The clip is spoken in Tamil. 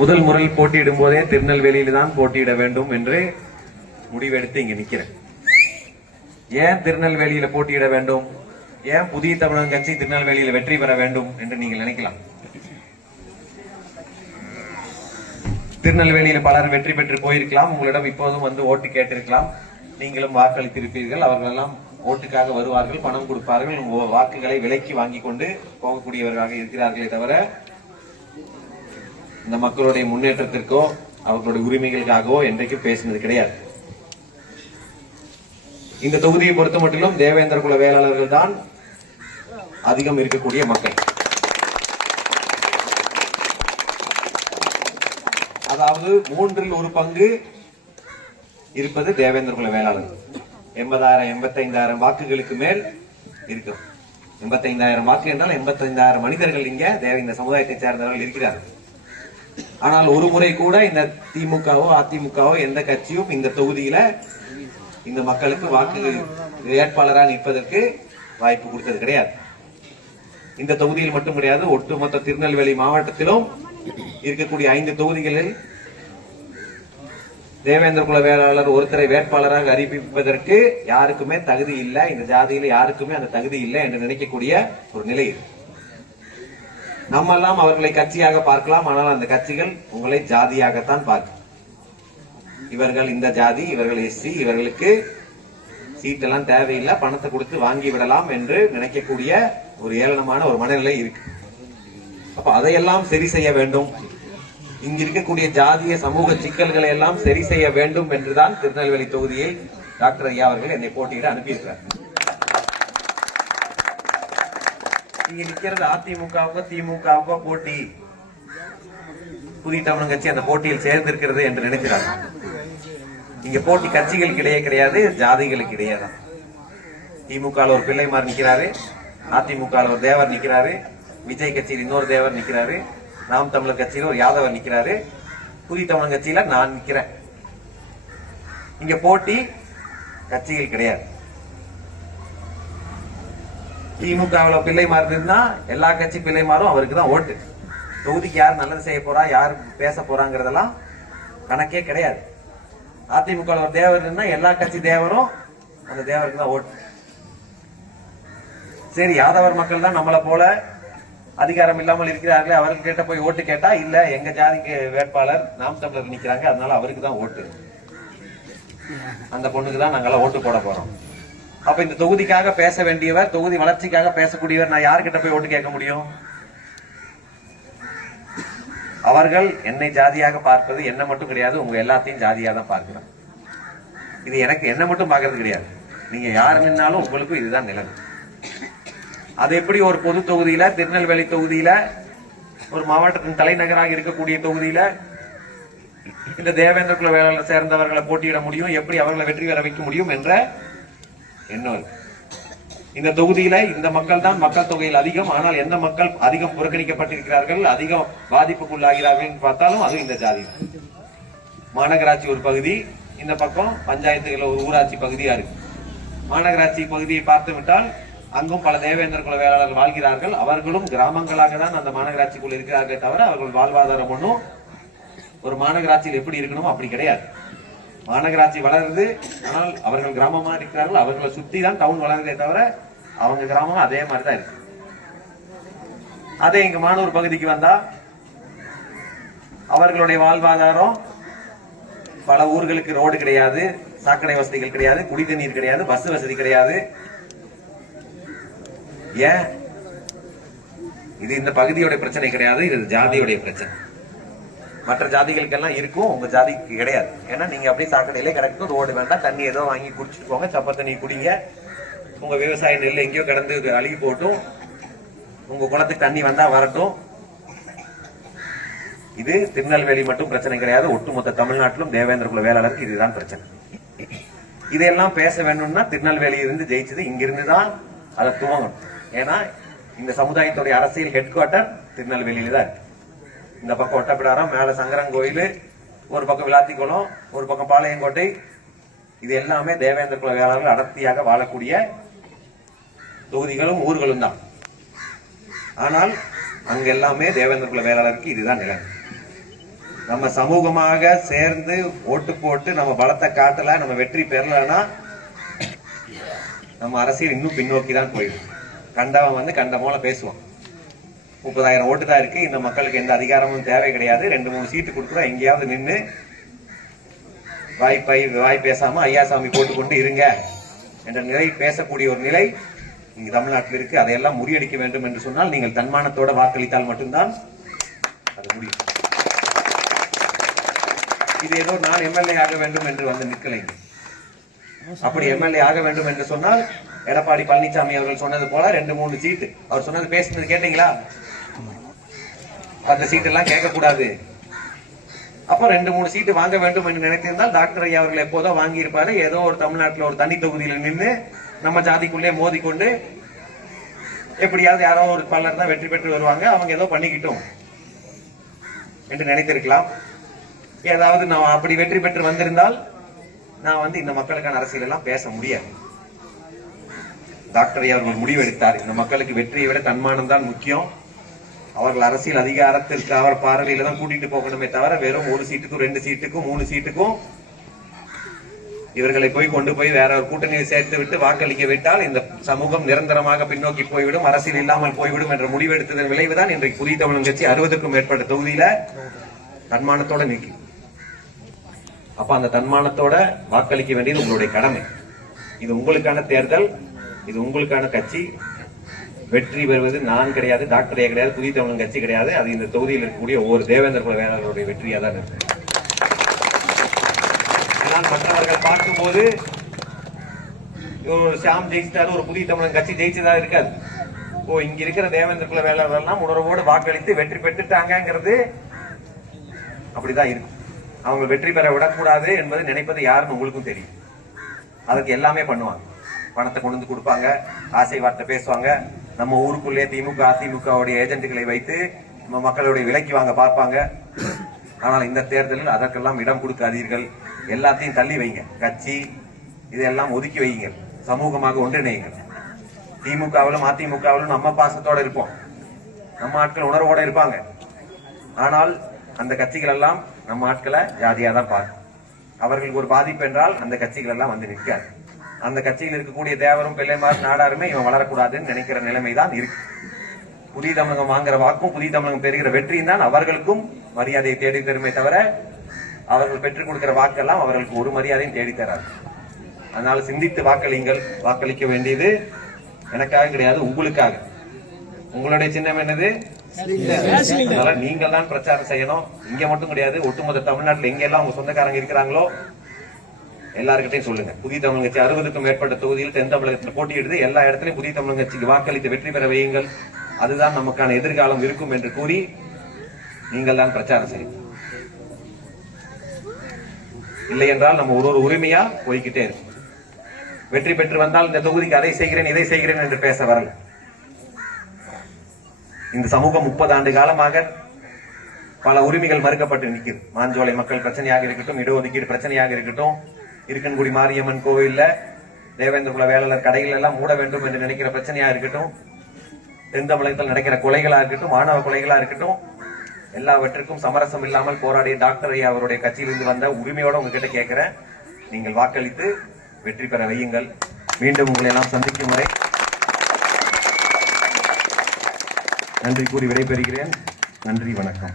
முதல் முறையில் போட்டியிடும் போதே திருநெல்வேலியில் தான் போட்டியிட வேண்டும் என்று முடிவெடுத்து இங்க நிக்கிறேன். ஏன் திருநெல்வேலியில போட்டியிட வேண்டும், ஏன் புதிய தமிழகம் கட்சி திருநெல்வேலியில் வெற்றி பெற வேண்டும் என்று நீங்கள் நினைக்கலாம். திருநெல்வேலியில் பலர் வெற்றி பெற்று போயிருக்கலாம். உங்களிடம் இப்போதும் வந்து ஓட்டு கேட்டிருக்கலாம். நீங்களும் வாக்களித்திருப்பீர்கள். அவர்கள் எல்லாம் ஓட்டுக்காக வருவார்கள், பணம் கொடுப்பார்கள், வாக்குகளை விலைக்கு வாங்கி கொண்டு போகக்கூடியவர்களாக இருக்கிறார்களே தவிர இந்த மக்களுடைய முன்னேற்றத்திற்கோ அவர்களுடைய உரிமைகளுக்காகவோ என்றைக்கும் பேசினது கிடையாது. இந்த தொகுதியை பொறுத்த மட்டிலும் தேவேந்திர குல வேளாளர்கள் தான் அதிகம் இருக்கக்கூடிய மக்கள். அதாவது 1/3 பங்கு இருப்பது தேவேந்திர குல வேளாளர்கள். 80,000 85,000 வாக்குகளுக்கு மேல் இருக்கும். 85,000 வாக்கு என்றால் 85,000 மனிதர்கள் இங்க இந்த சமுதாயத்தை சேர்ந்தவர்கள் இருக்கிறார்கள். ஆனால் ஒரு முறை கூட இந்த திமுகவோ அதிமுகவோ எந்த கட்சியும் இந்த தொகுதியில இந்த மக்களுக்கு வாக்கு வேட்பாளராக நிற்பதற்கு வாய்ப்பு கொடுத்தது கிடையாது. இந்த தொகுதியில் மட்டும் கிடையாது, ஒட்டுமொத்த திருநெல்வேலி மாவட்டத்திலும் இருக்கக்கூடிய 5 தொகுதிகளில் தேவேந்திர குல வேளாளர் ஒருத்தரை வேட்பாளராக அறிவிப்பதற்கு யாருக்குமே தகுதி இல்லை. இந்த ஜாதியில யாருக்குமே அந்த தகுதி இல்லை என்று நினைக்கக்கூடிய ஒரு நிலை இது. நம்ம எல்லாம் அவர்களை கட்சியாக பார்க்கலாம், ஆனால் அந்த கட்சிகள் உங்களை ஜாதியாகத்தான் பார்க்கும். இவர்கள் இந்த ஜாதி, இவர்கள் எஸ்சி, இவர்களுக்கு சீட்டெல்லாம் தேவையில்லை, பணத்தை கொடுத்து வாங்கி விடலாம் என்று நினைக்கக்கூடிய ஒரு ஏளனமான ஒரு மனநிலை இருக்கு. அப்ப அதையெல்லாம் சரி செய்ய வேண்டும். இங்க இருக்கக்கூடிய ஜாதிய சமூக சிக்கல்களை எல்லாம் சரி செய்ய வேண்டும் என்றுதான் திருநெல்வேலி தொகுதியில் டாக்டர் ஐயா அவர்கள் என்னை போட்டியிட அனுப்பியிருக்கிறார். இங்க நிக்கிறது அதிமுகவுக்கோ திமுகவுக்கோ போட்டி. புதிய தமிழகம் கட்சி அந்த போட்டியில் சேர்ந்திருக்கிறது என்று நினைக்கிறார். இங்க போட்டி கட்சிகளுக்கு இடையே கிடையாது, ஜாதிகளுக்கு இடையே தான். திமுக ஒரு பிள்ளைமார் நிக்கிறாரு, அதிமுக ஒரு தேவர் நிக்கிறாரு, விஜய் கட்சியில் இன்னொரு தேவர் நிக்கிறாரு, நாம் தமிழர் கட்சியில ஒரு யாதவர் நிக்கிறாரு, புதிய தமிழகம் கட்சியில நான் நிக்கிறேன். இங்க போட்டி கட்சிகள் கிடையாது. திமுக பிள்ளைமார் இருந்தா எல்லா கட்சி பிள்ளைமாரும் அவருக்கு தான் ஓட்டு. தொகுதிக்கு யார் நல்லது செய்ய போறா, யார் பேச போறாங்கிறதெல்லாம் கணக்கே கிடையாது. அதிமுக ஒரு தேவர் இருந்தா எல்லா கட்சி தேவரும் அந்த தேவருக்கு தான் ஓட்டு. சரி, யாதவர் மக்கள் தான் நம்மளை போல அதிகாரம் இல்லாமல் இருக்கிறார்களே, அவர்கள் கிட்ட போய் ஓட்டு கேட்டா இல்ல எங்க ஜாதிக்கு வேட்பாளர் நாம் தமிழர் நிக்கிறாங்க, அதனால அவருக்கு தான் ஓட்டு, அந்த பொண்ணுக்கு தான் நாங்கெல்லாம் ஓட்டு போட போறோம். அப்ப இந்த தொகுதிக்காக பேச வேண்டியவர், தொகுதி வளர்ச்சிக்காக பேசக்கூடியவர், நான் யாருக்கிட்ட போய் ஓட்டு கேட்க முடியும்? அவர்கள் என்னை ஜாதியாக பார்ப்பது என்ன மட்டும் கிடையாது, உங்க எல்லாத்தையும் ஜாதியாக தான் பார்க்கிறேன். இது எனக்கு என்ன மட்டும் பார்க்கறது கிடையாது, நீங்க யாரு நின்னாலும் உங்களுக்கும் இதுதான் நிலைமை. அது எப்படி ஒரு பொது தொகுதியில, திருநெல்வேலி தொகுதியில, ஒரு மாவட்டத்தின் தலைநகராக இருக்கக்கூடிய தொகுதியில இந்த தேவேந்திர குல வேளாளர் சேர்ந்தவர்களை போட்டியிட முடியும், எப்படி அவர்களை வெற்றி பெற வைக்க முடியும் என்ற எண்ணம். இந்த தொகுதியில இந்த மக்கள் தான் மக்கள் தொகையில் அதிகம். ஆனால் எந்த மக்கள் அதிகம் புறக்கணிக்கப்பட்டிருக்கிறார்கள், அதிகம் பாதிப்புக்குள்ளாகிறார்கள் பார்த்தாலும் அது இந்த ஜாதி. மாநகராட்சி ஒரு பகுதி, இந்த பக்கம் பஞ்சாயத்துகள் ஒரு ஊராட்சி பகுதியா இருக்கு. மாநகராட்சி பகுதியை பார்த்து விட்டால் அங்கும் பல தேவேந்திர குல வேளாளர்கள் வாழ்கிறார்கள். அவர்களும் கிராமங்களாக தான் அந்த மாநகராட்சிக்குள் இருக்கிறார்கள் தவிர அவர்கள் வாழ்வாதாரம் ஒன்றும் ஒரு மாநகராட்சியில் எப்படி இருக்கணும் அப்படி கிடையாது. மாநகராட்சி வளருது, ஆனால் அவர்கள் கிராமமா இருக்கிறார்கள். அவர்களை சுத்தி தான் டவுன் வளருதே தவிர அவங்க கிராமம் அதே மாதிரி தான் இருக்கு. அதே இங்க மானூர் பகுதிக்கு வந்தா அவர்களுடைய வாழ்வாதாரம், பல ஊர்களுக்கு ரோடு கிடையாது, சாக்கடை வசதிகள் கிடையாது, குடிநீர் கிடையாது, பஸ் வசதி கிடையாது. ஏன்? இது இந்த பகுதியோட பிரச்சனை கிடையாது, இது ஜாதியோடைய பிரச்சனை. மற்ற ஜாதிகளுக்கெல்லாம் இருக்கும், உங்க ஜாதிக்கு கிடையாது. ஏன்னா நீங்க அப்படியே சாக்கடையிலே கிடக்கும், ரோடு வேண்டாம், தண்ணி ஏதோ வாங்கி குடிச்சுட்டு போங்க, சப்ப தண்ணி குடிங்க, உங்க விவசாய நெல் எங்கேயோ கிடந்து அழுகி போட்டும், உங்க குளத்துக்கு தண்ணி வந்தா வரட்டும். இது திருநெல்வேலி மட்டும் பிரச்சனை கிடையாது, ஒட்டுமொத்த தமிழ்நாட்டிலும் தேவேந்திர குல வேளாளருக்கு இதுதான் பிரச்சனை. இதெல்லாம் பேச வேணும்னா திருநெல்வேலியில இருந்து ஜெயிச்சது இங்கிருந்து தான் அதை துவங்கணும். ஏன்னா இந்த சமுதாயத்துடைய அரசியல் ஹெட் குவார்டர் திருநெல்வேலியில தான் இருக்கு. இந்த பக்கம் ஒட்டப்பிடாரம், மேல சங்கரங்கோயில், ஒரு பக்கம் விளாத்திக்குளம், ஒரு பக்கம் பாளையங்கோட்டை, இது எல்லாமே தேவேந்திர குல வேளாளர்கள் அடர்த்தியாக வாழக்கூடிய தொகுதிகளும் ஊர்களும் தான். ஆனால் அங்க எல்லாமே தேவேந்திர குல வேளாளருக்கு இதுதான் நிலை. நம்ம சமூகமாக சேர்ந்து ஓட்டு போட்டு நம்ம பலத்தை காட்டல, நம்ம வெற்றி பெறலன்னா நம்ம அரசியல் இன்னும் பின்னோக்கி தான் போயிடும். கண்டவன் வந்து கண்ட போல பேசுவான். 30,000 ஓட்டு தான் இருக்கு, இந்த மக்களுக்கு எந்த அதிகாரமும் தேவை கிடையாது, 2-3 சீட்டு கொடுக்குறோம், எங்கேயாவது நின்று வாய் பேசாம ஐயாசாமி போட்டுக்கொண்டு இருங்க என்ற நிலை பேசக்கூடிய ஒரு நிலை இங்கு தமிழ்நாட்டில் இருக்கு. அதையெல்லாம் முறியடிக்க வேண்டும் என்று சொன்னால் நீங்கள் தன்மானத்தோட வாக்களித்தால் மட்டும்தான் அது முடியும். இது ஏதோ நான் எம்எல்ஏ ஆக வேண்டும் என்று வந்து நிற்கலை. அப்படி எம்எல்ஏ ஆக வேண்டும் என்று சொன்னால் எடப்பாடி பழனிசாமி அவர்கள் சொன்னது போல 2-3 சீட்டு, அவர் சொன்னது பேசுனது கேட்டீங்களா? அந்த சீட்டு எல்லாம் கேட்க கூடாது. அப்ப 2-3 சீட்டு வாங்க வேண்டும் என்று நினைத்திருந்தால் டாக்டர் ஐயா அவர்கள் எப்போதோ வாங்கி இருப்பாரு. ஏதோ ஒரு தமிழ்நாட்டில் ஒரு தனி தொகுதியில் நின்று நம்ம ஜாதிக்குள்ளே மோதிக்கொண்டு எப்படியாவது யாரோ ஒரு பலர் தான் வெற்றி பெற்று வருவாங்க, அவங்க ஏதோ பண்ணிக்கிட்டோம் என்று நினைத்திருக்கலாம். ஏதாவது நான் அப்படி வெற்றி பெற்று வந்திருந்தால் நான் வந்து இந்த மக்களுக்கான அரசியல் எல்லாம் பேச முடியாது. டாக்டர் ஐயா அவர்கள் முடிவெடுத்தார், இந்த மக்களுக்கு வெற்றியை விட தன்மானம் தான் முக்கியம். அவர்கள் அரசியல் அதிகாரத்திற்கு அவர் பார்வையில தான் கூட்டிட்டு போகணுமே தவிர வெறும் 1 சீட்டுக்கும் 2 சீட்டுக்கும் 3 சீட்டுக்கும் இவர்களை கொண்டு போய் வேற ஒரு கூட்டணியை சேர்த்து விட்டு வாக்களிக்க விட்டால் இந்த சமூகம் நிரந்தரமாக பின்னோக்கி போய்விடும், அரசியல் இல்லாமல் போய்விடும் என்ற முடிவெடுத்ததன் விளைவுதான் இன்றைக்கு புதிய தமிழகம் கட்சி 60க்கும் மேற்பட்ட தொகுதியில தன்மானத்தோட நிற்கும். அப்ப அந்த தன்மானத்தோட வாக்களிக்க வேண்டியது உங்களுடைய கடமை. இது உங்களுக்கான தேர்தல், இது உங்களுக்கான கட்சி. வெற்றி பெறுவது நான் கிடையாது, டாக்டர் கிடையாது, புதிய தமிழகம் கட்சி கிடையாது. அது இந்த தொகுதியில் இருக்கக்கூடிய ஒவ்வொரு தேவேந்திர குல வேளாளருடைய வெற்றியா தான் இருக்கு. மற்றவர்கள் பார்க்கும்போது ஒரு ஷாம் ஜெயிச்சிட்டாரு, ஒரு புதிய தமிழகம் கட்சி ஜெயிச்சதா இருக்காது. இங்க இருக்கிற தேவேந்திர குல வேளாளர்கள் உணர்வோடு வாக்களித்து வெற்றி பெற்றுட்டாங்கிறது அப்படிதான் இருக்கும். அவங்க வெற்றி பெற விடக்கூடாது என்பது நினைப்பது யாருன்னு உங்களுக்கும் தெரியும். அதுக்கு எல்லாமே பண்ணுவாங்க. பணத்தை கொண்டு வந்து கொடுப்பாங்க, ஆசை வார்த்தை பேசுவாங்க. நம்ம ஊருக்குள்ளே திமுக அதிமுகவுடைய ஏஜென்ட்களை வைத்து நம்ம மக்களுடைய விலைக்கு வாங்க பார்ப்பாங்க. ஆனால் இந்த தேர்தலில் அதற்கெல்லாம் இடம் கொடுக்காதீர்கள். எல்லாத்தையும் தள்ளி வைங்க. கட்சி இதெல்லாம் ஒதுக்கி வைங்க. சமூகமாக ஒன்றிணையுங்கள். திமுகவிலும் அதிமுகவிலும் நம்ம பாசத்தோட இருப்போம், நம்ம ஆட்கள் உணர்வோட இருப்பாங்க. ஆனால் அந்த கட்சிகள் எல்லாம் நம்ம ஆட்களை ஜாதியா தான் பார்க்கும். அவர்களுக்கு ஒரு பாதிப்பு என்றால் அந்த கட்சிகள் எல்லாம் வந்து நிற்காது. அந்த கட்சியில் இருக்கக்கூடிய தேவரும் பிள்ளைமார் நாடாருமே இவன் வளரக்கூடாதுன்னு நினைக்கிற நிலைமை தான் இருக்கு. புதிய தமிழகம் வாங்குற வாக்கும் புதிய தமிழகம் பெறுகிற வெற்றியும் தான் அவர்களுக்கும் மரியாதையை தேடி தருமே தவிர அவர்கள் பெற்றுக் கொடுக்கிற வாக்கெல்லாம் அவர்களுக்கு ஒரு மரியாதையும் தேடி தராது. அதனால சிந்தித்து வாக்களிங்கள். வாக்களிக்க வேண்டியது எனக்காக கிடையாது, உங்களுக்காக. உங்களுடைய சின்னம் என்னது? அதனால நீங்கள் தான் பிரச்சாரம் செய்யணும். இங்க மட்டும் கிடையாது, ஒட்டுமொத்த தமிழ்நாட்டில் எங்க எல்லாம் உங்க சொந்தக்காரங்க இருக்கிறாங்களோ எல்லாருக்கிட்டையும் சொல்லுங்க. புதிய தமிழ் கட்சி 60க்கும் மேற்பட்ட தொகுதியில் தென் தமிழகத்தில் போட்டியிடுது. எல்லா இடத்திலையும் புதிய தமிழ் கட்சிக்கு வாக்களித்து வெற்றி பெற வையுங்கள். அதுதான் நமக்கான எதிர்காலம் இருக்கும் என்று கூறி நீங்கள் தான் பிரச்சாரம் செய்யும். இல்லை என்றால் நம்ம ஒரு உரிமையா போய்கிட்டே இருக்கும். வெற்றி பெற்று வந்தால் இந்த தொகுதிக்கு அதை செய்கிறேன் இதை செய்கிறேன் என்று பேச வரல. இந்த சமூகம் 30 ஆண்டு காலமாக பல உரிமைகள் மறுக்கப்பட்டு நிற்குது. மாஞ்சோலை மக்கள் பிரச்சனையாக இருக்கட்டும், இடஒதுக்கீடு பிரச்சனையாக இருக்கட்டும், இருக்கன்குடி மாரியம்மன் கோவில்ல தேவேந்திர குல வேளாளர் கடைகள் எல்லாம் மூட வேண்டும் என்று நினைக்கிற பிரச்சனையா இருக்கட்டும், தென் தமிழகத்தில் நடக்கிற கொலைகளா இருக்கட்டும், மாணவ கொலைகளா இருக்கட்டும், எல்லாவற்றுக்கும் சமரசம் இல்லாமல் போராடிய டாக்டர் ஐயா அவருடைய கட்சியிலிருந்து வந்த உரிமையோட உங்ககிட்ட கேட்கிறேன், நீங்கள் வாக்களித்து வெற்றி பெற வையுங்கள். மீண்டும் உங்களை எல்லாம் சந்திக்கும் வரை நன்றி கூறி விடைபெறுகிறேன். நன்றி, வணக்கம்.